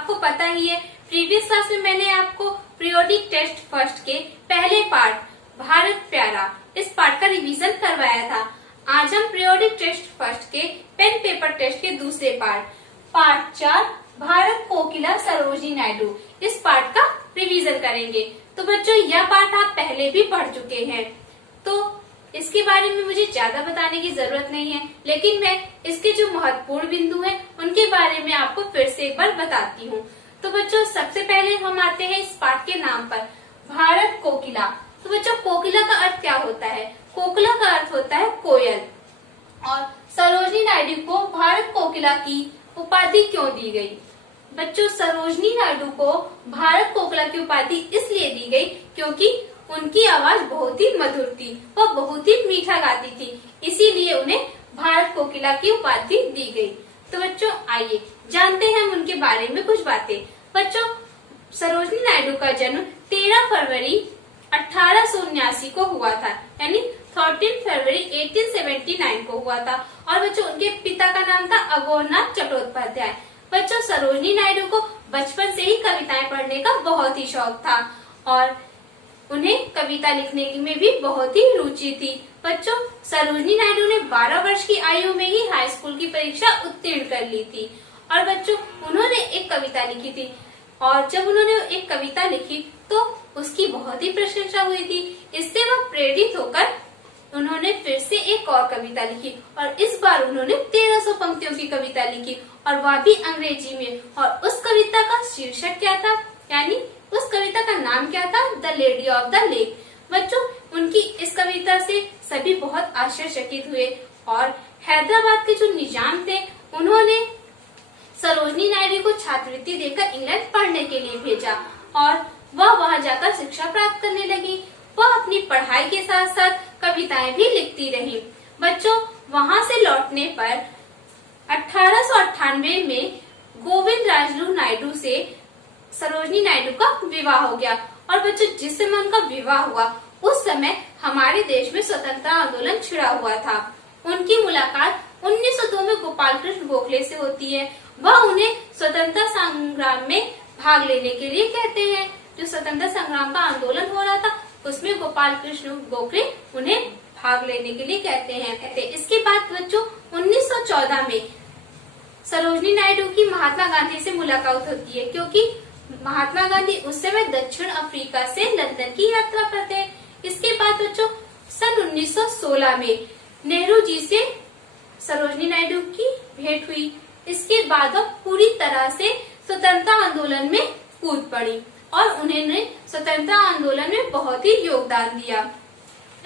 आपको पता ही है, प्रीवियस क्लास में मैंने आपको पीरियोडिक टेस्ट फर्स्ट के पहले पार्ट भारत प्यारा इस पार्ट का रिवीजन करवाया था। आज हम पीरियोडिक टेस्ट फर्स्ट के पेन पेपर टेस्ट के दूसरे पार्ट 4 भारत कोकिला सरोजिनी नायडू इस पार्ट का रिवीजन करेंगे। तो बच्चों, यह पार्ट आप पहले भी पढ़ चुके हैं, तो इसके बारे में मुझे ज्यादा बताने की जरूरत नहीं है, लेकिन मैं इसके जो महत्वपूर्ण बिंदु हैं उनके बारे में आपको फिर से एक बार बताती हूँ। तो बच्चों, सबसे पहले हम आते हैं इस पाठ के नाम पर, भारत कोकिला। तो बच्चों, कोकिला का अर्थ क्या होता है? कोकिला का अर्थ होता है कोयल। और सरोजिनी नायडू को भारत कोकिला की उपाधि क्यों दी गई? बच्चों, सरोजिनी नायडू को भारत कोकिला की उपाधि इसलिए दी गई क्योंकि उनकी आवाज बहुत ही मधुर थी, वह बहुत ही मीठा गाती थी, इसीलिए उन्हें भारत कोकिला की उपाधि दी गई। तो बच्चों, आइए जानते हैं हम उनके बारे में कुछ बातें। बच्चों, सरोजिनी नायडू का जन्म 13 फरवरी 1879 को हुआ था, यानी 13 फरवरी 1879 को हुआ था। और बच्चों, उनके पिता का नाम था अघोरनाथ चट्टोपाध्याय। बच्चों, सरोजिनी नायडू को बचपन से ही कविताएं पढ़ने का बहुत ही शौक था और उन्हें कविता लिखने में भी बहुत ही रुचि थी। बच्चों, सरोजिनी नायडू ने 12 वर्ष की आयु में ही हाई स्कूल की परीक्षा उत्तीर्ण कर ली थी। और बच्चों, उन्होंने एक कविता लिखी थी और जब उन्होंने एक कविता लिखी तो उसकी बहुत ही प्रशंसा हुई थी। इससे वह प्रेरित होकर उन्होंने फिर से एक और कविता लिखी और इस बार उन्होंने 1300 पंक्तियों की कविता लिखी और वह भी अंग्रेजी में। और उस कविता का शीर्षक क्या था, यानी उस कविता का नाम क्या था? The lady of the lake. बच्चों, उनकी इस कविता से सभी बहुत आश्चर्यचकित हुए और हैदराबाद के जो निजाम थे उन्होंने सरोजिनी नायडू को छात्रवृत्ति देकर इंग्लैंड पढ़ने के लिए भेजा और वह वहां जाकर शिक्षा प्राप्त करने लगी। वह अपनी पढ़ाई के साथ साथ कविताएं भी लिखती रही। बच्चों, वहां से लौटने पर 1898 में गोविंद राजलू नायडू से सरोजिनी नायडू का विवाह हो गया। और बच्चों, जिस समय उनका विवाह हुआ उस समय हमारे देश में स्वतंत्रता आंदोलन छिड़ा हुआ था। उनकी मुलाकात 1902 में गोपाल कृष्ण गोखले से होती है। वह उन्हें स्वतंत्रता संग्राम में भाग लेने के लिए कहते हैं। जो स्वतंत्रता संग्राम का आंदोलन हो रहा था उसमें गोपाल कृष्ण गोखले उन्हें भाग लेने के लिए कहते हैं। इसके बाद बच्चों 1914 में सरोजिनी नायडू की महात्मा गांधी से मुलाकात होती है, क्योंकि महात्मा गांधी उस समय दक्षिण अफ्रीका से लंदन की यात्रा पर थे। इसके बाद बच्चों सन 1916 में नेहरू जी से सरोजिनी नायडू की भेंट हुई। इसके बाद वह पूरी तरह से स्वतंत्रता आंदोलन में कूद पड़ी और उन्होंने स्वतंत्रता आंदोलन में बहुत ही योगदान दिया।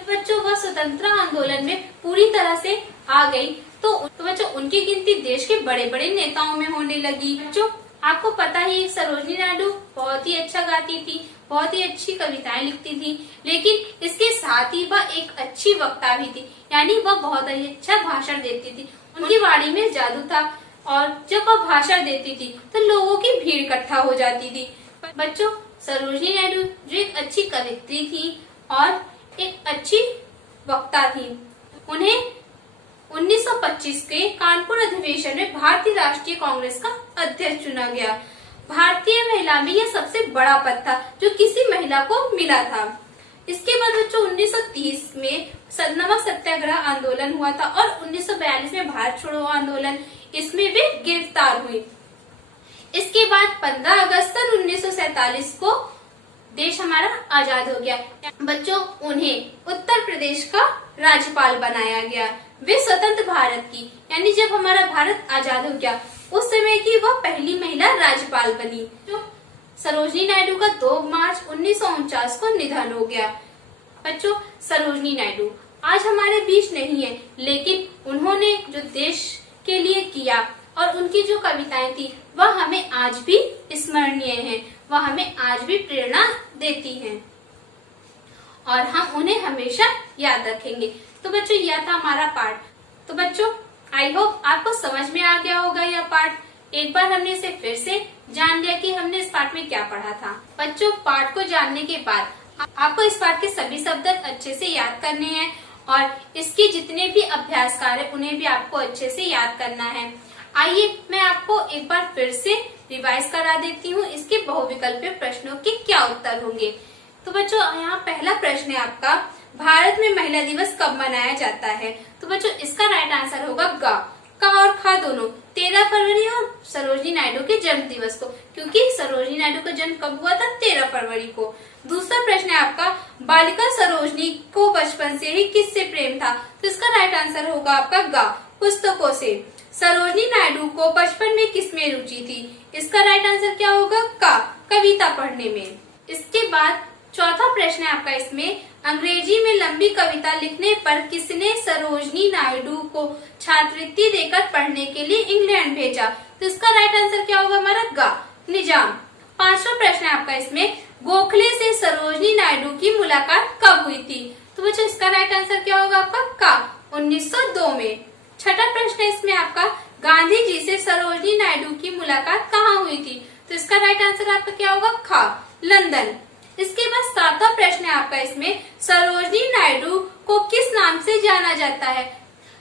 बच्चों, वह स्वतंत्रता आंदोलन में पूरी तरह से आ गई तो बच्चों उनकी गिनती देश के बड़े बड़े नेताओं में होने लगी। बच्चों, आपको पता ही सरोजिनी नायडू बहुत ही अच्छा गाती थी, बहुत ही अच्छी कविताएं लिखती थी, लेकिन इसके साथ ही वह एक अच्छी वक्ता भी थी, यानी वह बहुत ही अच्छा भाषण देती थी। उनकी वाणी में जादू था और जब वह भाषण देती थी तो लोगों की भीड़ इकट्ठा हो जाती थी। बच्चों, सरोजिनी नायडू जो एक अच्छी कवित्री थी और एक अच्छी वक्ता थी, उन्हें 1925 के कानपुर अधिवेशन में भारतीय राष्ट्रीय कांग्रेस का अध्यक्ष चुना गया। भारतीय महिला में यह सबसे बड़ा पद था जो किसी महिला को मिला था। इसके बाद बच्चों 1930 में नमक सत्याग्रह आंदोलन हुआ था और 1942 में भारत छोड़ो आंदोलन, इसमें वे गिरफ्तार हुई। इसके बाद 15 अगस्त 1947 को देश हमारा आजाद हो गया। बच्चों, उन्हें उत्तर प्रदेश का राज्यपाल बनाया गया। वे स्वतंत्र भारत की, यानी जब हमारा भारत आजाद हो गया उस समय की वह पहली महिला राज्यपाल बनी। जो सरोजिनी नायडू का 2 मार्च 1949 को निधन हो गया। बच्चों, सरोजिनी नायडू आज हमारे बीच नहीं है, लेकिन उन्होंने जो देश के लिए किया और उनकी जो कविताएं थी वह हमें आज भी स्मरणीय है, वह हमें आज भी प्रेरणा देती हैं और हम उन्हें हमेशा याद रखेंगे। तो बच्चों, यह था हमारा पाठ। तो बच्चों, आई होप आपको समझ में आ गया होगा यह पाठ। एक बार हमने इसे फिर से जान लिया कि हमने इस पाठ में क्या पढ़ा था। बच्चों, पाठ को जानने के बाद आपको इस पाठ के सभी शब्द अच्छे से याद करने हैं और इसके जितने भी अभ्यास कार्य उन्हें भी आपको अच्छे से याद करना है। आइए मैं आपको एक बार फिर से रिवाइज करा देती हूँ इसके बहुविकल्पीय प्रश्नों के क्या उत्तर होंगे। तो बच्चों यहाँ पहला प्रश्न है आपका, भारत में महिला दिवस कब मनाया जाता है? तो बच्चों इसका राइट आंसर होगा का और खा दोनों 13 फरवरी और सरोजिनी नायडू के जन्म दिवस को, क्योंकि सरोजिनी नायडू का जन्म कब हुआ था? 13 फरवरी को। दूसरा प्रश्न है आपका, बालिका सरोजिनी को बचपन से ही किससे प्रेम था? तो इसका राइट आंसर होगा आपका पुस्तकों से। सरोजिनी नायडू को बचपन में किसमें रुचि थी? इसका राइट आंसर क्या होगा? कविता पढ़ने में। इसके बाद चौथा प्रश्न है आपका इसमें, अंग्रेजी में लंबी कविता लिखने पर किसने सरोजिनी नायडू को छात्रवृत्ति देकर पढ़ने के लिए इंग्लैंड भेजा? तो इसका राइट आंसर क्या होगा हमारा? निजाम। पांचवा प्रश्न है आपका इसमें, गोखले से सरोजिनी नायडू की मुलाकात कब हुई थी? तो बच्चों इसका राइट आंसर क्या होगा आपका? 1902 में। छठा प्रश्न है इसमें आपका, गांधी जी से सरोजिनी नायडू की मुलाकात कहाँ हुई थी? तो इसका राइट आंसर आपका क्या होगा? लंदन। इसके बाद सातवां प्रश्न है आपका इसमें, सरोजिनी नायडू को किस नाम से जाना जाता है?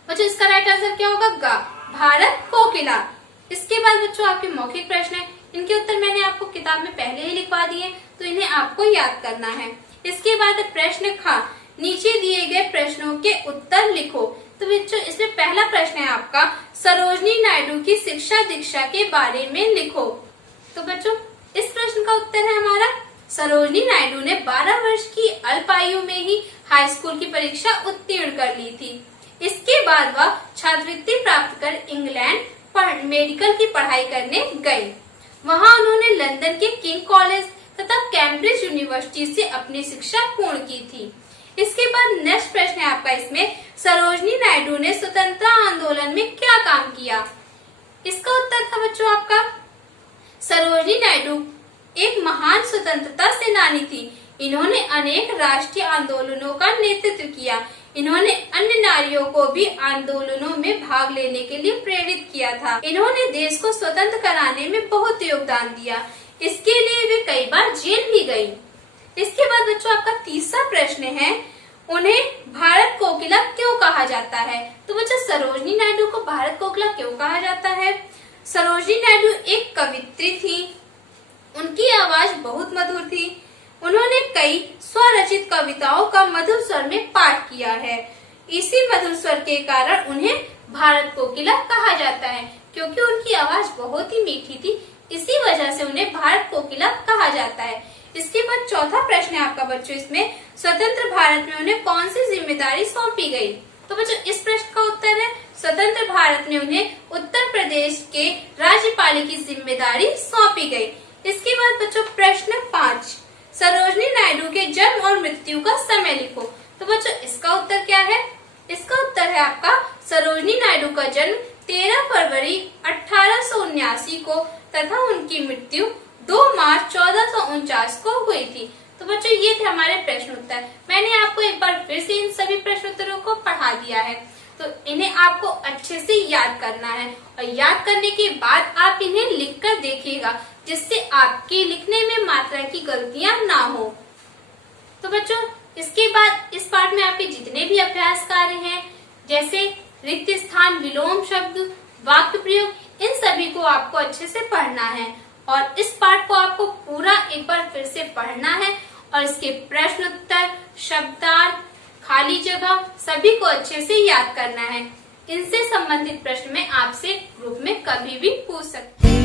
बच्चों इसका राइट आंसर क्या होगा? भारत कोकिला। इसके बाद बच्चों आपके मौखिक प्रश्न है, इनके उत्तर मैंने आपको किताब में पहले ही लिखवा दिए, तो इन्हें आपको याद करना है। इसके बाद प्रश्न खा, नीचे दिए गए प्रश्नों के उत्तर लिखो। तो बच्चों इसमें पहला प्रश्न है आपका, सरोजिनी नायडू की शिक्षा दीक्षा के बारे में लिखो। तो बच्चों इस प्रश्न का उत्तर है हमारा, सरोजिनी नायडू ने 12 वर्ष की अल्प आयु में ही हाई स्कूल की परीक्षा उत्तीर्ण कर ली थी। इसके बाद वह छात्रवृत्ति प्राप्त कर इंग्लैंड मेडिकल की पढ़ाई करने गई। वहां उन्होंने लंदन के किंग कॉलेज तथा कैम्ब्रिज यूनिवर्सिटी से अपनी शिक्षा पूर्ण की थी। इसके बाद नेक्स्ट प्रश्न है आपका इसमें, सरोजिनी नायडू ने स्वतंत्रता आंदोलन में क्या काम किया? इसका उत्तर था बच्चों आपका, सरोजिनी नायडू एक महान स्वतंत्रता सेनानी थी। इन्होंने अनेक राष्ट्रीय आंदोलनों का नेतृत्व किया। इन्होंने अन्य नारियों को भी आंदोलनों में भाग लेने के लिए प्रेरित किया था। इन्होंने देश को स्वतंत्र कराने में बहुत योगदान दिया। इसके लिए वे कई बार जेल भी गई। इसके बाद बच्चों आपका तीसरा प्रश्न है, उन्हें भारत कोकिला क्यों कहा जाता है? तो बच्चों सरोजिनी नायडू को भारत कोकिला क्यों कहा जाता है? सरोजिनी नायडू एक कवित्री थी, उनकी आवाज बहुत मधुर थी। उन्होंने कई स्वरचित कविताओं का मधुर स्वर में पाठ किया है। इसी मधुर स्वर के कारण उन्हें भारत कोकिला कहा जाता है, क्योंकि उनकी आवाज बहुत ही मीठी थी। इसी वजह से उन्हें भारत कोकिला कहा जाता है। इसके बाद चौथा प्रश्न है आपका बच्चों इसमें, स्वतंत्र भारत में उन्हें कौन सी जिम्मेदारी सौंपी गई? तो बच्चों इस प्रश्न का उत्तर है, स्वतंत्र भारत में उन्हें उत्तर प्रदेश के राज्यपाल की जिम्मेदारी सौंपी गई। इसके बाद बच्चों प्रश्न 5, सरोजिनी नायडू के जन्म और मृत्यु का समय लिखो। तो बच्चों इसका उत्तर क्या है? इसका उत्तर है आपका, सरोजिनी नायडू का जन्म 13 फरवरी 1879 को तथा उनकी मृत्यु 2 मार्च 1449 को हुई थी। तो बच्चों ये थे हमारे प्रश्न उत्तर। मैंने आपको एक बार फिर से इन सभी प्रश्न उत्तरों को पढ़ा दिया है, तो इन्हें आपको अच्छे से याद करना है और याद करने के बाद आप इन्हें लिखकर देखिएगा, जिससे आपके लिखने में मात्रा की गलतियां ना हो। तो बच्चों इसके बाद इस पाठ में आपके जितने भी अभ्यास कार्य हैं, जैसे रिक्त स्थान, विलोम शब्द, वाक्य प्रयोग, इन सभी को आपको अच्छे से पढ़ना है और इस पाठ को आपको पूरा एक बार फिर से पढ़ना है और इसके प्रश्न उत्तर, शब्दार्थ, खाली जगह सभी को अच्छे से याद करना है। इनसे संबंधित प्रश्न में आपसे ग्रुप में कभी भी पूछ सकते हैं।